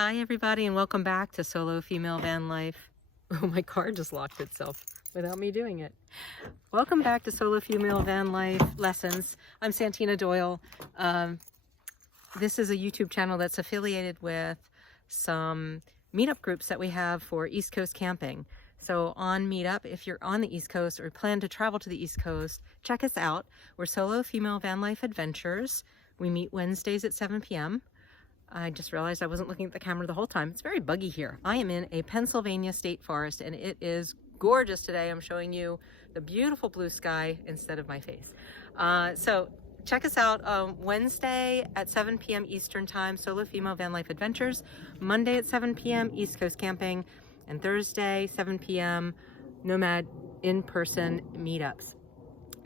Hi everybody and welcome back to Solo Female Van Life. Oh, my car just locked itself without me doing it. Welcome back to Solo Female Van Life Lessons. I'm Santina Doyle. This is a YouTube channel that's affiliated with some meetup groups that we have for East Coast camping. So on Meetup, if you're on the East Coast or plan to travel to the East Coast, check us out. We're Solo Female Van Life Adventures. We meet Wednesdays at 7 p.m. I just realized I wasn't looking at the camera the whole time. It's very buggy here. I am in a Pennsylvania state forest and it is gorgeous today. I'm showing you the beautiful blue sky instead of my face. So check us out Wednesday at 7 p.m. Eastern Time, Solo Female Van Life Adventures. Monday at 7 p.m. East Coast Camping. And Thursday, 7 p.m. Nomad in-person meetups.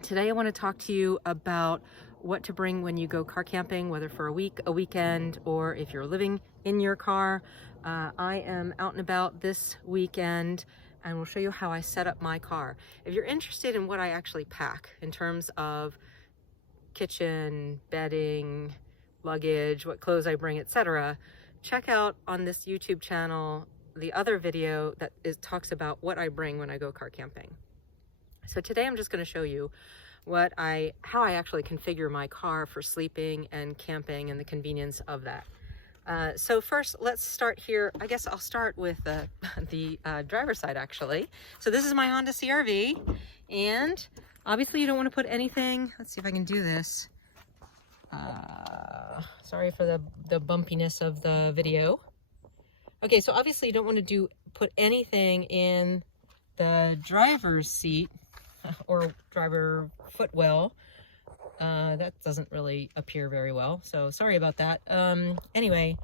Today I want to talk to you about what to bring when you go car camping, whether for a week, a weekend, or if you're living in your car. I am out and about this weekend and we'll show you how I set up my car. If you're interested in what I actually pack in terms of kitchen, bedding, luggage, what clothes I bring, etc., check out on this YouTube channel the other video that talks about what I bring when I go car camping. So today I'm just going to show you how I actually configure my car for sleeping and camping and the convenience of that. So first, let's start here. I guess I'll start with the driver's side actually. So this is my Honda CR-V, and obviously you don't want to put anything. Let's see if I can do this. Sorry for the bumpiness of the video. Okay, so obviously you don't want to put anything in the driver's seat or driver footwell. That doesn't really appear very well, so sorry about that. Anyway,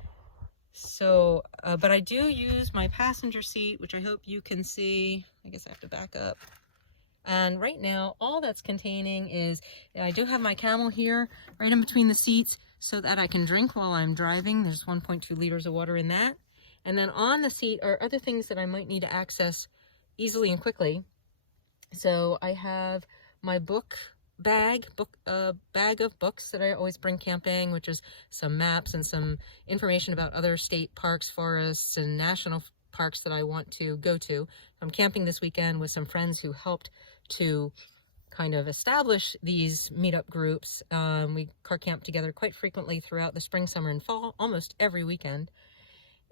so but I do use my passenger seat, which I hope you can see. I guess I have to back up. And right now all that's containing is, I do have my Camel here right in between the seats so that I can drink while I'm driving. There's 1.2 liters of water in that. And then on the seat are other things that I might need to access easily and quickly. So I have my bag of books that I always bring camping, which is some maps and some information about other state parks, forests, and national parks that I want to go to. I'm camping this weekend with some friends who helped to kind of establish these meetup groups. We car camp together quite frequently throughout the spring, summer, and fall, almost every weekend.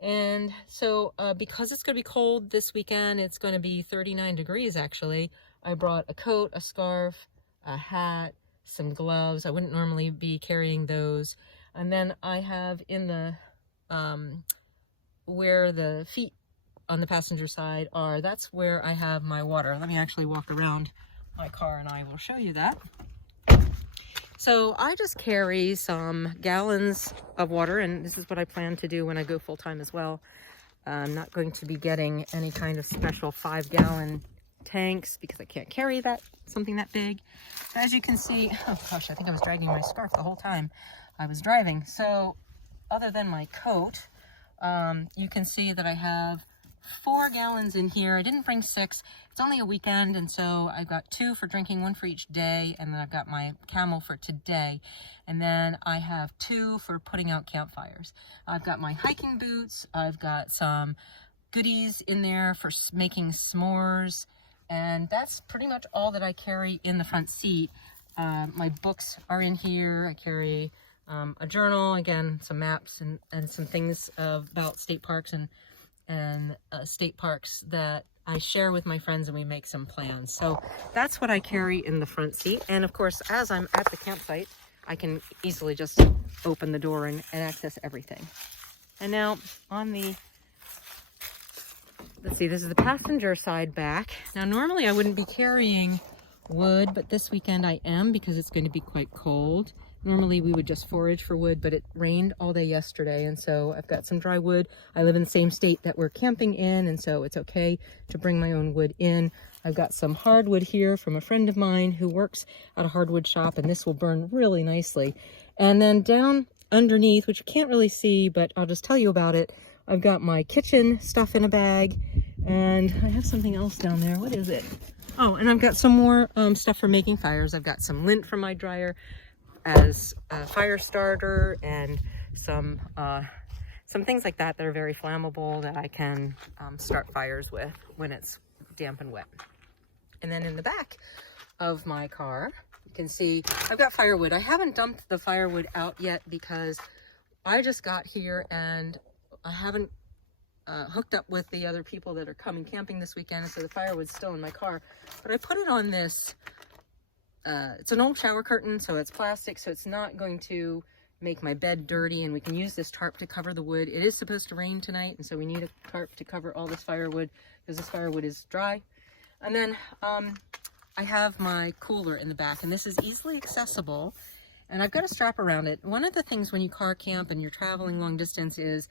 And so because it's going to be cold this weekend, it's going to be 39 degrees actually, I brought a coat, a scarf, a hat, some gloves. I wouldn't normally be carrying those. And then I have in the where the feet on the passenger side are, that's where I have my water. Let me actually walk around my car and I will show you that. So I just carry some gallons of water, and this is what I plan to do when I go full-time as well. I'm not going to be getting any kind of special 5-gallon tanks because I can't carry something that big. But as you can see, oh gosh, I think I was dragging my scarf the whole time I was driving. So other than my coat, you can see that I have 4 gallons in here. I didn't bring 6. It's only a weekend, and so I've got 2 for drinking, 1 for each day, and then I've got my Camel for today. And then I have 2 for putting out campfires. I've got my hiking boots. I've got some goodies in there for making s'mores, and that's pretty much all that I carry in the front seat. My books are in here. I carry a journal, again, some maps and some things about state parks and state parks that I share with my friends, and we make some plans. So that's what I carry in the front seat. And of course, as I'm at the campsite, I can easily just open the door and access everything. And now on the, let's see, this is the passenger side back. Now normally I wouldn't be carrying wood, but this weekend I am because it's going to be quite cold. Normally we would just forage for wood, but it rained all day yesterday, and so I've got some dry wood. I live in the same state that we're camping in, and so it's okay to bring my own wood in. I've got some hardwood here from a friend of mine who works at a hardwood shop, and this will burn really nicely. And then down underneath, which you can't really see, but I'll just tell you about it, I've got my kitchen stuff in a bag, and I have something else down there. What is it? Oh, and I've got some more stuff for making fires. I've got some lint from my dryer as a fire starter, and some some things like that that are very flammable that I can start fires with when it's damp and wet. And then in the back of my car, you can see I've got firewood. I haven't dumped the firewood out yet because I just got here and I haven't hooked up with the other people that are coming camping this weekend, so the firewood's still in my car. But I put it on this, it's an old shower curtain, so it's plastic, so it's not going to make my bed dirty, and we can use this tarp to cover the wood. It is supposed to rain tonight, and so we need a tarp to cover all this firewood because this firewood is dry. And then I have my cooler in the back, and this is easily accessible, and I've got a strap around it. One of the things when you car camp and you're traveling long distance is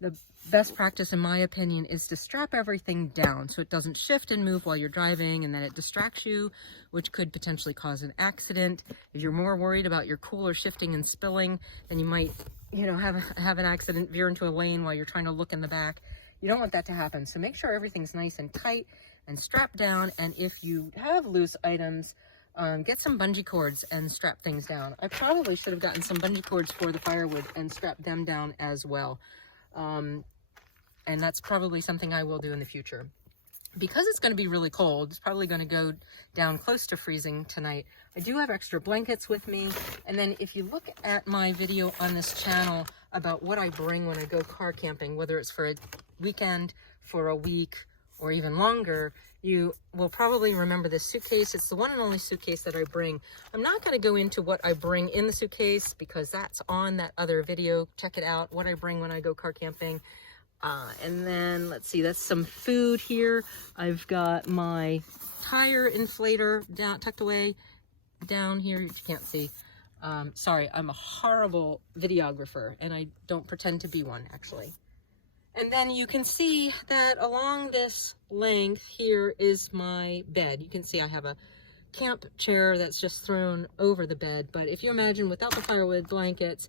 the best practice, in my opinion, is to strap everything down so it doesn't shift and move while you're driving, and then it distracts you, which could potentially cause an accident. If you're more worried about your cooler shifting and spilling, then you might, have an accident, veer into a lane while you're trying to look in the back. You don't want that to happen. So make sure everything's nice and tight and strapped down. And if you have loose items, get some bungee cords and strap things down. I probably should have gotten some bungee cords for the firewood and strapped them down as well. And that's probably something I will do in the future. Because it's going to be really cold, it's probably going to go down close to freezing tonight. I do have extra blankets with me. And then if you look at my video on this channel about what I bring when I go car camping, whether it's for a weekend, for a week, or even longer, you will probably remember this suitcase. It's the one and only suitcase that I bring. I'm not going to go into what I bring in the suitcase because that's on that other video. Check it out, what I bring when I go car camping. And then let's see, that's some food here. I've got my tire inflator down, tucked away down here. You can't see. Sorry, I'm a horrible videographer and I don't pretend to be one actually. And then you can see that along this length here is my bed. You can see I have a camp chair that's just thrown over the bed. But if you imagine without the firewood, blankets,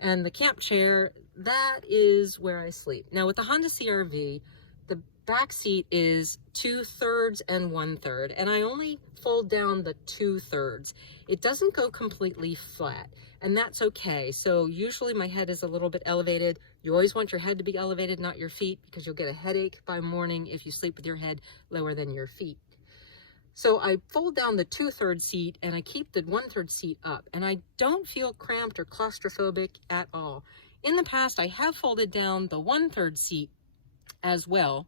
and the camp chair, that is where I sleep. Now with the Honda CR-V, the back seat is 2/3 and 1/3, and I only fold down the 2/3. It doesn't go completely flat, and that's okay. So usually my head is a little bit elevated. You always want your head to be elevated, not your feet, because you'll get a headache by morning if you sleep with your head lower than your feet. So I fold down the 2/3 seat and I keep the 1/3 seat up, and I don't feel cramped or claustrophobic at all. In the past, I have folded down the 1/3 seat as well,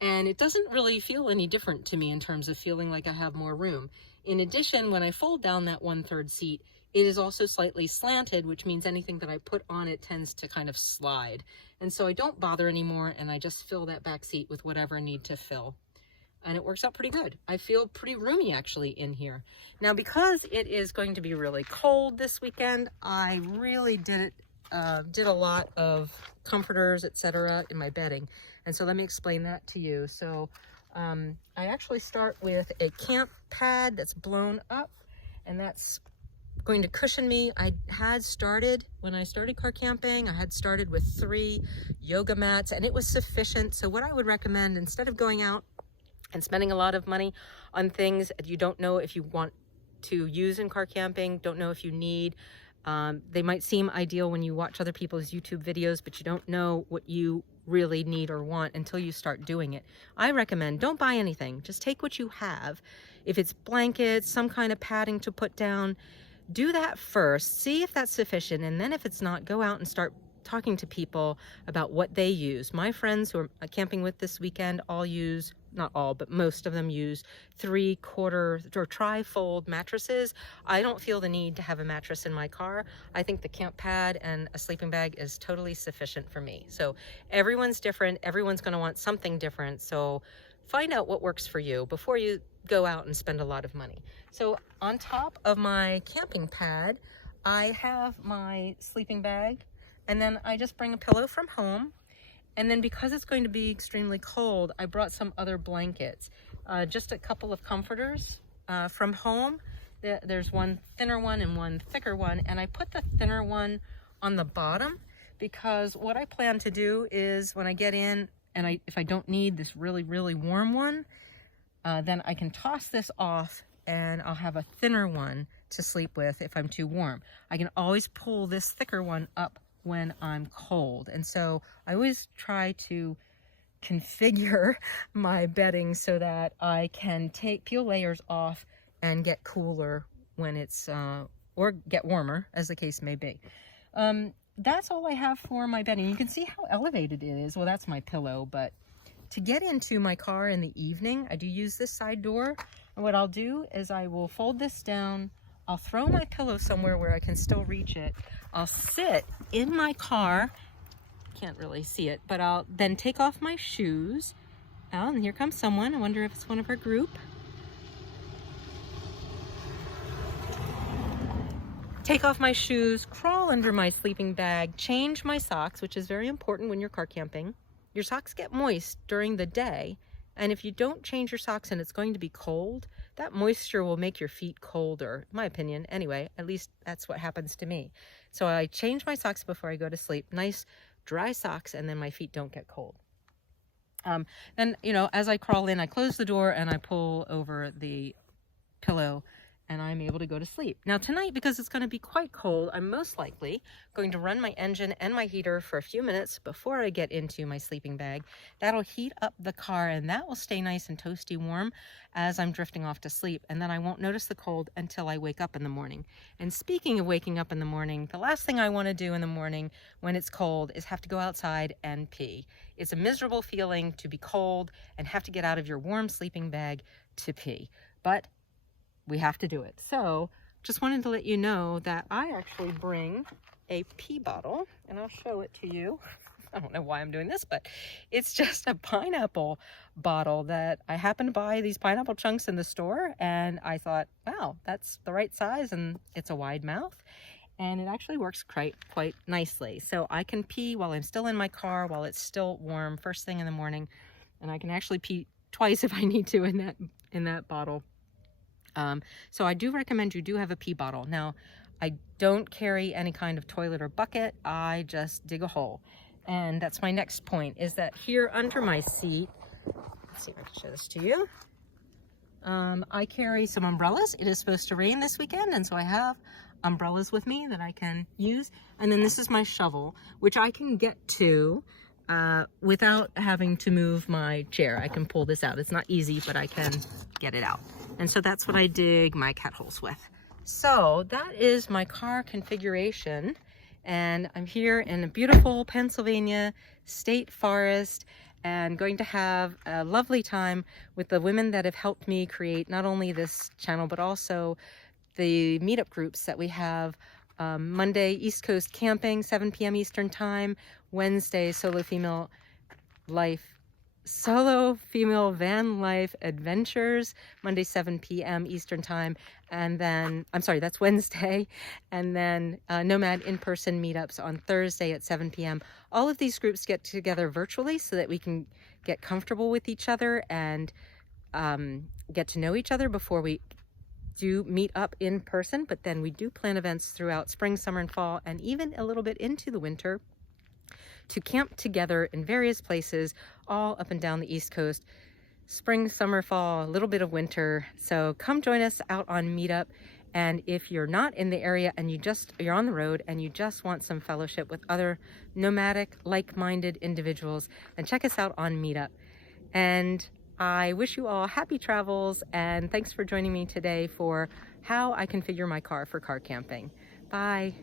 and it doesn't really feel any different to me in terms of feeling like I have more room. In addition, when I fold down that 1/3 seat, it is also slightly slanted, which means anything that I put on it tends to kind of slide. And so I don't bother anymore, and I just fill that back seat with whatever I need to fill. And it works out pretty good. I feel pretty roomy actually in here. Now, because it is going to be really cold this weekend, I really did a lot of comforters, etc. in my bedding. And so let me explain that to you. So I actually start with a camp pad that's blown up, and that's going to cushion me. I had started, when I started car camping, I had started with 3 yoga mats, and it was sufficient. So what I would recommend, instead of going out and spending a lot of money on things that you don't know if you want to use in car camping, don't know if you need, they might seem ideal when you watch other people's YouTube videos, but you don't know what you really need or want until you start doing it. I recommend don't buy anything. Just take what you have. If it's blankets, some kind of padding to put down, do that first. See if that's sufficient. And then if it's not, go out and start talking to people about what they use. My friends who are camping with this weekend all use, not all, but most of them use 3/4 or tri-fold mattresses. I don't feel the need to have a mattress in my car. I think the camp pad and a sleeping bag is totally sufficient for me. So everyone's different. Everyone's going to want something different. So find out what works for you before you go out and spend a lot of money. So on top of my camping pad, I have my sleeping bag, and then I just bring a pillow from home. And then because it's going to be extremely cold, I brought some other blankets, just a couple of comforters from home. There's one thinner one and one thicker one, and I put the thinner one on the bottom because what I plan to do is when I get in, and if I don't need this really, really warm one, then I can toss this off and I'll have a thinner one to sleep with if I'm too warm. I can always pull this thicker one up when I'm cold. And so I always try to configure my bedding so that I can peel layers off and get cooler when it's, or get warmer, as the case may be. That's all I have for my bedding. You can see how elevated it is. Well, that's my pillow, but to get into my car in the evening, I do use this side door. And what I'll do is I will fold this down. I'll throw my pillow somewhere where I can still reach it. I'll sit in my car. Can't really see it, but I'll then take off my shoes. Oh, and here comes someone. I wonder if it's one of our group. Take off my shoes, crawl under my sleeping bag, change my socks, which is very important when you're car camping. Your socks get moist during the day, and if you don't change your socks and it's going to be cold, that moisture will make your feet colder, in my opinion. Anyway, at least that's what happens to me. So I change my socks before I go to sleep. Nice dry socks, and then my feet don't get cold. Then, you know, as I crawl in, I close the door and I pull over the pillow, and I'm able to go to sleep. Now tonight, because it's going to be quite cold, I'm most likely going to run my engine and my heater for a few minutes before I get into my sleeping bag. That'll heat up the car, and that will stay nice and toasty warm as I'm drifting off to sleep. And then I won't notice the cold until I wake up in the morning. And speaking of waking up in the morning, the last thing I want to do in the morning when it's cold is have to go outside and pee. It's a miserable feeling to be cold and have to get out of your warm sleeping bag to pee. But we have to do it. So just wanted to let you know that I actually bring a pee bottle, and I'll show it to you. I don't know why I'm doing this, but it's just a pineapple bottle that I happened to buy these pineapple chunks in the store, and I thought, wow, that's the right size, and it's a wide mouth, and it actually works quite nicely. So I can pee while I'm still in my car, while it's still warm, first thing in the morning, and I can actually pee twice if I need to in that bottle. So I do recommend you do have a pee bottle. Now, I don't carry any kind of toilet or bucket. I just dig a hole. And that's my next point, is that here under my seat, let's see if I can show this to you. I carry some umbrellas. It is supposed to rain this weekend, and so I have umbrellas with me that I can use. And then this is my shovel, which I can get to without having to move my chair. I can pull this out. It's not easy, but I can get it out. And so that's what I dig my cat holes with. So that is my car configuration. And I'm here in a beautiful Pennsylvania state forest and going to have a lovely time with the women that have helped me create not only this channel, but also the meetup groups that we have. Monday, East Coast camping, 7 p.m. Eastern time. Wednesday, solo female van life adventures, Monday 7 p.m. Eastern time. And then, I'm sorry, that's Wednesday. And then nomad in-person meetups on Thursday at 7 p.m. All of these groups get together virtually so that we can get comfortable with each other and get to know each other before we do meet up in person. But then we do plan events throughout spring, summer, and fall, and even a little bit into the winter, to camp together in various places all up and down the East Coast. Spring, summer, fall, a little bit of winter. So come join us out on Meetup. And if you're not in the area and you're on the road and you just want some fellowship with other nomadic, like-minded individuals, then check us out on Meetup. And I wish you all happy travels, and thanks for joining me today for how I configure my car for car camping. Bye.